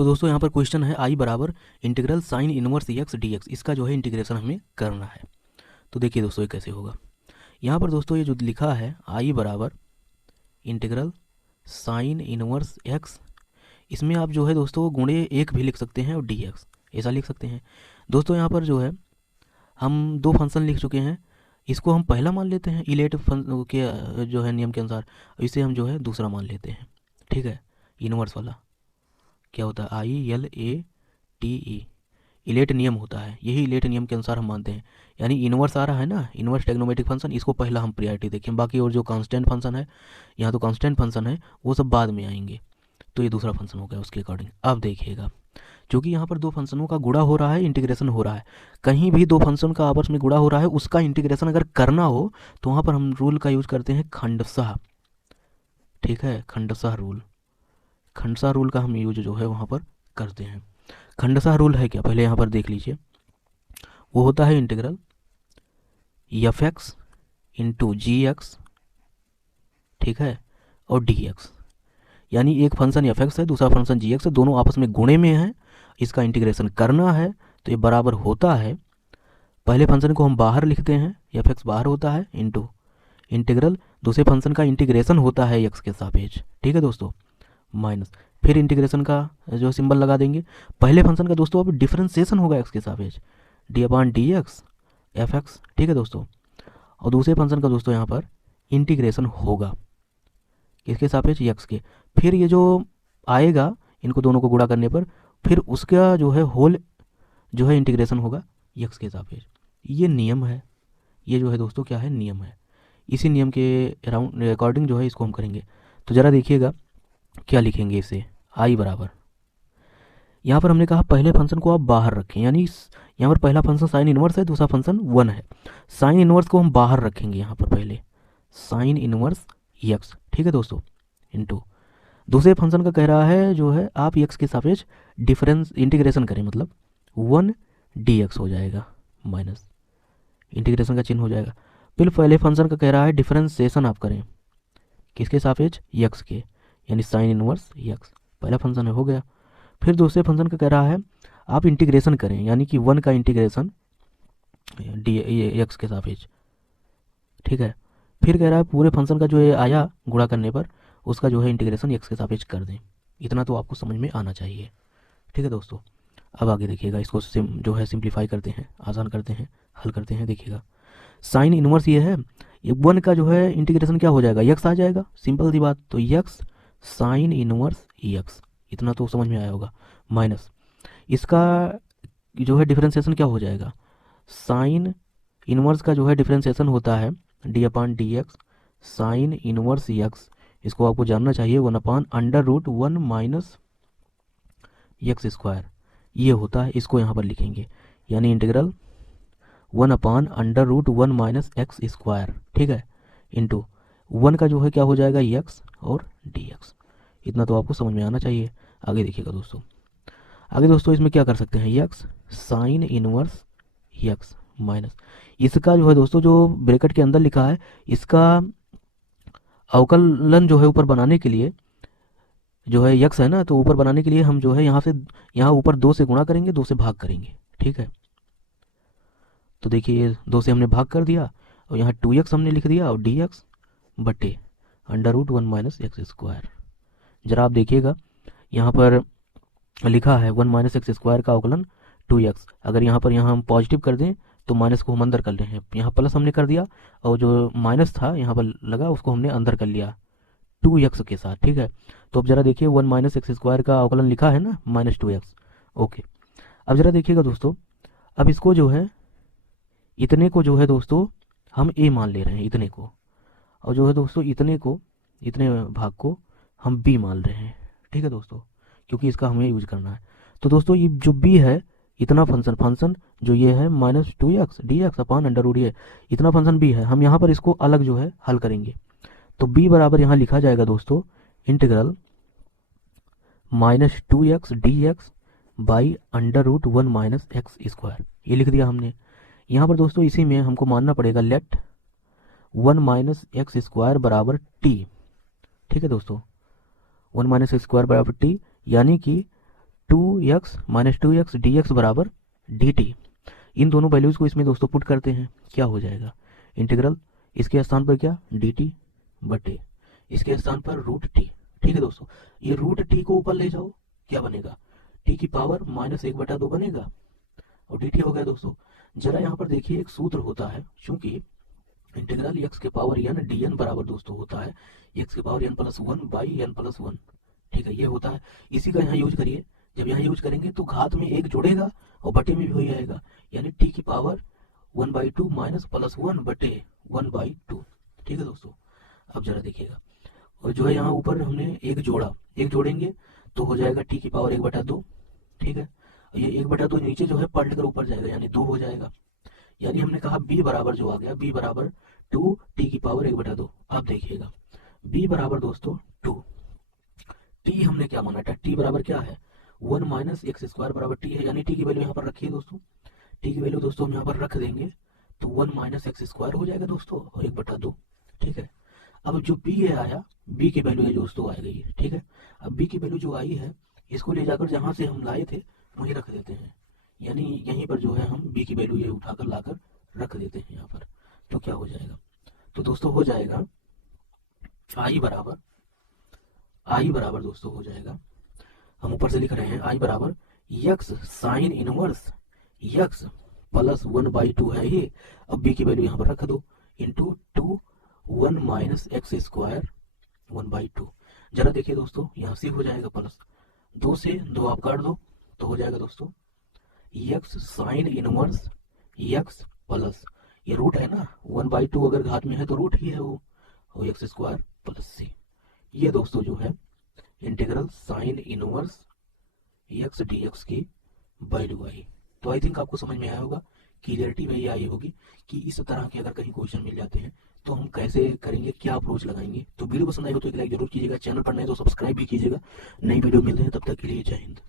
तो दोस्तों यहाँ पर क्वेश्चन है आई बराबर integral sine inverse x D x, इसका जो है इंटीग्रेशन हमें करना है। तो देखिए दोस्तों ये कैसे होगा। यहाँ पर दोस्तों ये जो लिखा है आई बराबर इंटीग्रल साइन इनवर्स एक्स, इसमें आप जो है दोस्तों गुणे एक भी लिख सकते हैं और डी एक्स ऐसा लिख सकते हैं। दोस्तों यहाँ पर जो है हम दो फंक्शन लिख चुके हैं, इसको हम पहला मान लेते हैं इलेट के जो है नियम के अनुसार, इसे हम जो है दूसरा मान लेते हैं। ठीक है, इनवर्स वाला क्या होता है ILATE, इलेट नियम होता है, यही इलेट नियम के अनुसार हम मानते हैं। यानी इनवर्स आ रहा है ना, इनवर्स ट्रिग्नोमेट्रिक फंक्शन, इसको पहला हम प्रायोरिटी देखें, बाकी और जो कांस्टेंट फंक्शन है, यहाँ तो कांस्टेंट फंक्शन है, वो सब बाद में आएंगे। तो ये दूसरा फंक्शन हो गया उसके अकॉर्डिंग। अब देखिएगा, क्योंकि यहाँ पर दो फंक्शनों का गुणा हो रहा है, इंटीग्रेशन हो रहा है, कहीं भी दो फंक्शन का आपस में गुणा हो रहा है, उसका इंटीग्रेशन अगर करना हो तो वहाँ पर हम रूल का यूज करते हैं खंडशः। ठीक है, खंडशः रूल, खंडशः रूल का हम यूज जो है वहाँ पर करते हैं। खंडशः रूल है क्या, पहले यहाँ पर देख लीजिए। वो होता है इंटीग्रल एफ एक्स इंटू जी एक्स, ठीक है, और डी एक्स। यानी एक फंक्शन एफ एक्स है, दूसरा फंक्शन जी एक्स है, दोनों आपस में गुणे में है, इसका इंटीग्रेशन करना है तो ये बराबर होता है, पहले फंक्शन को हम बाहर लिखते हैं, एफ एक्स बाहर होता है, इंटू इंटीग्रल दूसरे फंक्शन का इंटीग्रेशन होता है एक्स के सापेक्ष। ठीक है दोस्तों, माइनस फिर इंटीग्रेशन का जो सिंबल लगा देंगे, पहले फंक्शन का दोस्तों अब डिफरेंशिएशन होगा एक्स के सापेक्ष, D upon D x F x. ठीक है दोस्तों, और दूसरे फंक्शन का दोस्तों यहाँ पर इंटीग्रेशन होगा किसके सापेक्ष, एक्स के। फिर ये जो आएगा इनको दोनों को गुणा करने पर, फिर उसका जो है होल जो है इंटीग्रेशन होगा एक्स के सापेक्ष। ये नियम है, ये जो है दोस्तों क्या है, नियम है। इसी नियम के अराउंड अकॉर्डिंग जो है इसको हम करेंगे। तो ज़रा देखिएगा क्या लिखेंगे इसे, आई बराबर, यहाँ पर हमने कहा पहले फंक्शन को आप बाहर रखें, यानी यहाँ पर पहला फंक्शन साइन इनवर्स है, दूसरा फंक्शन 1 है, साइन इनवर्स को हम बाहर रखेंगे यहाँ पर पहले, साइन इनवर्स एक्स। ठीक है दोस्तों, इनटू दूसरे फंक्शन का कह रहा है जो है आप एक्स के सापेक्ष डिफरेंस इंटीग्रेशन करें, मतलब 1 डी एक्स हो जाएगा, माइनस इंटीग्रेशन का चिन्ह हो जाएगा। फिर पहले फंक्शन का कह रहा है डिफरेंशिएशन आप करें किसके सापेक्ष, एक्स के, यानी साइन इनवर्स एक्स, पहला फंक्शन है हो गया। फिर दूसरे फंक्शन का कह रहा है आप इंटीग्रेशन करें, यानी कि 1 का इंटीग्रेशन डी एक्स के सापेक्ष। ठीक है, फिर कह रहा है पूरे फंक्शन का जो ये आया गुणा करने पर उसका जो है इंटीग्रेशन एक्स के सापेक्ष कर दें। इतना तो आपको समझ में आना चाहिए। ठीक है दोस्तों, अब आगे देखिएगा, इसको जो है सिंप्लीफाई करते हैं, आसान करते हैं, हल करते हैं। देखिएगा साइन इनवर्स ये है, ये 1 का जो है इंटीग्रेशन क्या हो जाएगा, एक्स आ जाएगा, सिंपल सी बात। तो एक्स साइन इनवर्स एक्स, इतना तो समझ में आया होगा, माइनस इसका जो है डिफरेंशिएशन क्या हो जाएगा, साइन इनवर्स का जो है डिफरेंशिएशन होता है D upon D x sine inverse x, इसको आपको जानना चाहिए, 1/√1 माइनस एक्स स्क्वायर, ये होता है, इसको यहाँ पर लिखेंगे, यानी इंटीग्रल 1/√1 माइनस एक्स स्क्वायर। ठीक है, इंटू 1 का जो है क्या हो जाएगा, एक्स और डी एक्स। इतना तो आपको समझ में आना चाहिए। आगे देखिएगा दोस्तों, आगे दोस्तों इसमें क्या कर सकते हैं, x sine inverse x minus इसका जो है दोस्तों जो ब्रैकेट के अंदर लिखा है, इसका अवकलन जो है ऊपर बनाने के लिए जो है एक्स है ना, तो ऊपर बनाने के लिए हम जो है यहाँ से यहाँ ऊपर 2 से गुणा करेंगे, 2 से भाग करेंगे। ठीक है, तो देखिए 2 से हमने भाग कर दिया और यहाँ 2x हमने लिख दिया और dx बटे √1 माइनस एक्स स्क्वायर। जरा आप देखिएगा यहाँ पर लिखा है 1 माइनस एक्स स्क्वायर का अवकलन 2x, अगर यहाँ पर हम पॉजिटिव कर दें तो माइनस को हम अंदर कर रहे हैं, यहाँ प्लस हमने कर दिया और जो माइनस था यहाँ पर लगा उसको हमने अंदर कर लिया 2x के साथ। ठीक है, तो अब जरा देखिए 1 माइनस एक्स स्क्वायर का अवकलन लिखा है ना -2x। ओके, अब जरा देखिएगा दोस्तों, अब इसको जो है इतने को जो है दोस्तों हम a मान ले रहे हैं इतने को, और जो है दोस्तों इतने भाग को हम b मान रहे हैं। ठीक है दोस्तों, क्योंकि इसका हमें यूज करना है। तो दोस्तों ये जो b है, इतना फंक्शन जो ये है -2x dx अपॉन अंडर ये इतना फंक्शन b है, हम यहाँ पर इसको अलग जो है हल करेंगे। तो b बराबर यहाँ लिखा जाएगा दोस्तों integral -2x dx by √1 minus x square, ये लिख दिया हमने। यहाँ पर दोस्तों इसी में हमको मानना पड़ेगा लेट 1 माइनस एक्स स्क्वायर बराबर t। ठीक है दोस्तों, 1 माइनस एक्स स्क्वायर बराबर t, यानी कि 2x डी एक्स बराबर डी टी। इन दोनों वैल्यूज़ को इसमें दोस्तों पुट करते हैं, क्या हो जाएगा इंटीग्रल, इसके स्थान पर क्या डी टी बटे इसके स्थान पर रूट टी। ठीक है दोस्तों, ये रूट टी को ऊपर ले जाओ, क्या बनेगा टी की पावर -1/2 बनेगा और डी टी हो गया दोस्तों। जरा यहाँ पर देखिए एक सूत्र होता है, चूंकि इंटीग्रल एक्स के पावर एन डी एन बराबर दोस्तों होता है एक्स के पावर n+1/n+1। ठीक है, ये होता है, इसी का यहाँ यूज करिए। जब यहाँ यूज करेंगे तो घात में एक जुड़ेगा और बटे में भी हो जाएगा, यानी टी की पावर 1/2 -+1/1/2। ठीक है दोस्तों, अब जरा देखिएगा, और जो है यहाँ ऊपर हमने एक जोड़ा, एक जोड़ेंगे तो हो जाएगा टी की पावर 1/2। ठीक है, ये 1/2 नीचे जो है पलट कर ऊपर जाएगा, यानी 2 हो जाएगा। यानी हमने कहा b बराबर जो आ गया, b बराबर 2 टी की पावर 1/2। अब देखिएगा b बराबर दोस्तों 2, t हमने क्या माना था, t बराबर क्या है 1 - x² बराबर t है, यानी t की वैल्यू यहाँ पर रखिए दोस्तों। t की वैल्यू दोस्तों हम यहाँ पर रख देंगे तो 1 - x² हो जाएगा दोस्तों और 1/2। ठीक है, अब जो b है आया, b की वैल्यू है दोस्तों आ गई। ठीक है, अब b की वैल्यू जो आई है इसको ले जाकर जहाँ से हम लाए थे वहीं रख देते हैं, यानी यहीं पर जो है हम b की वैल्यू ये उठाकर लाकर रख देते हैं यहाँ पर, तो क्या हो जाएगा, तो दोस्तों हो जाएगा i बराबर दोस्तों हो जाएगा, हम ऊपर से लिख रहे हैं i बराबर x साइन इनवर्स x +1/2 है ये। अब b की वैल्यू यहाँ पर रख दो, इंटू 2 1 - x² 1/2। जरा देखिए दोस्तों, यहाँ से हो जाएगा प्लस, 2 से 2 आप काट दो तो हो जाएगा दोस्तों x sine inverse x plus, ये रूट है ना 1/2, अगर घात में है तो रूट ही है वो, और x² प्लस c। ये दोस्तों जो है integral sine inverse x dx की वैल्यू आई। तो आई थिंक आपको समझ में आया होगा, क्लियरिटी में ये आई होगी कि इस तरह के अगर कहीं क्वेश्चन मिल जाते हैं तो हम कैसे करेंगे, क्या अप्रोच लगाएंगे। तो वीडियो पसंद आई हो तो एक लाइक जरूर कीजिएगा, चैनल पर नए तो सब्सक्राइब भी कीजिएगा। नई वीडियो मिलते हैं, तब तक के लिए जय हिंद।